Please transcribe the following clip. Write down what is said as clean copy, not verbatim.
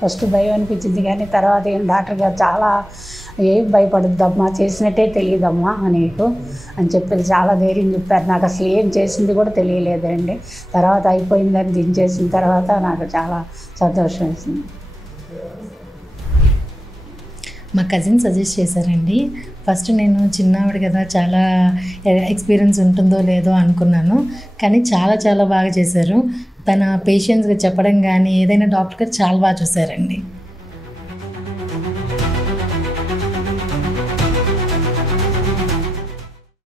First భయం అనిపించింది, కానీ తర్వాత ఏం డాక్టర్ గారు చాలా ఏం భయపడద్దమ్మా, చేసినట్టే తెలియదమ్మా నీకు అని చెప్పి చాలా ధైర్యం చెప్పారు. నాకు అసలు ఏం చేసింది కూడా తెలియలేదండి. తర్వాత అయిపోయిందని దించేసిన తర్వాత నాకు చాలా సంతోషం వేసింది. మా కజిన్ సజెస్ట్ చేశారండి. ఫస్ట్ నేను చిన్నవాడు కదా, చాలా ఎక్స్పీరియన్స్ ఉంటుందో లేదో అనుకున్నాను, కానీ చాలా చాలా బాగా చేశారు. తన పేషెంట్స్గా చెప్పడం కానీ ఏదైనా డాక్టర్ గారు చాలా బాగా చూశారండి.